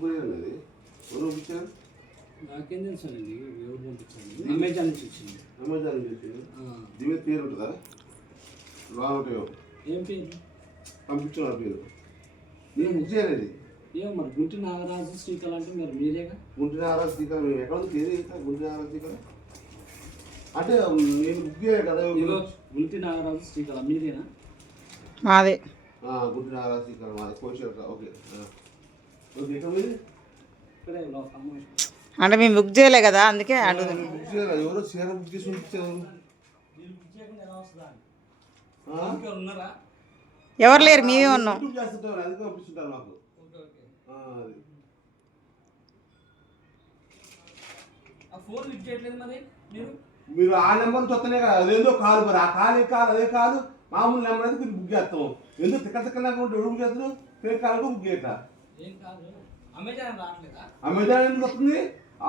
Courier అనేది ఎవరు పంపించారు? నాకేం తెలుసండి ఎవరు పంపించాను అమెజాన్ నుంచి వచ్చింది. అమెజాన్ నుంచి వచ్చింది. ఆ, దీని మీద పేరు ఉంటుందా? రావుంటాయో ఏం పేరు? పంపించిన పేరు. నేను బుక్ చేయలేదు. ఏమో మరి గుంటి నాగరాజు శ్రీకళ అంటే మరి మీరేగా? గుంటూరు ఆర్ఆర్ స్పీకర్ మేము ఎక్కడ పేరు ఆర్ఆర్ స్పీకర్ అంటే నేను బుక్ చేయలేదు కదా గుంటి నాగరాజు శ్రీకళ మీరేనా మాదే. ఆ, గుంటూరు ఆర్ఆర్ స్పీకర్ మాది. కోచర్ ఓకే. అంటే మేము బుక్ చేయలే కదా అందుకే అడుగుతున్నాం బుక్ చేయలేదు ఎవరో లేరు? మేమే ఉన్నాం. మరి మీరు? మీరు ఆ నెంబర్ చూస్తేనే కదా అదేందో కాలు మరి. ఆ కాలు ఏ కాలు అదే కాదు. మామూలు నెంబర్ అయితే మీరు బుక్ చేస్తాం. ఎందుకు తిక్క తిక్క నెంబర్ ఉంటే ఎవరు బుక్ చేస్తారు? ఫేక్ కాలకు బుక్ చేయట కాదు అమెజాన్ ఎందుకు వస్తుంది?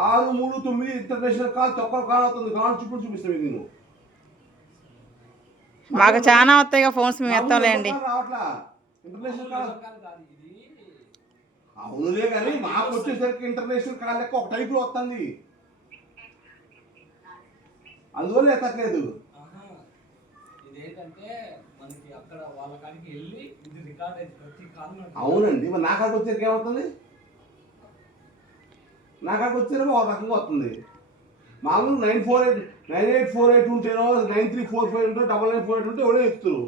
ఆరు మూడు తొమ్మిది ఇంటర్నేషనల్ కాల్ తక్కువ కాల్ అవుతుంది. కాల్ చూపుడు చూపిస్తాను నేను. మాకు చాలా వస్తాయి ఫోన్స్ మేము ఎత్తాంలేండి ఇంటర్నేషనల్ కాల్. అవునులే కానీ మాకు వచ్చేసరికి ఇంటర్నేషనల్ కాల్ లెక్క ఒక టైపులో వస్తుంది. అందువల్ల ఎత్తట్లేదు. ఇదేంటంటే అక్కడ వాళ్ళ కాడికి వెళ్ళి ఇది రికార్డ్ ప్రతి కాల్ అవునండి మరి నా కాడికి వచ్చేసరికి ఏమవుతుంది? నా కాడికి వచ్చేసరికి ఒక రకంగా వస్తుంది. మామూలు nine four eight nine eight four eight ఉంటేనో nine three four five ఉంటే డబల్ నైన్ ఫోర్ ఎయిట్ ఉంటే ఎవడో చెప్తారు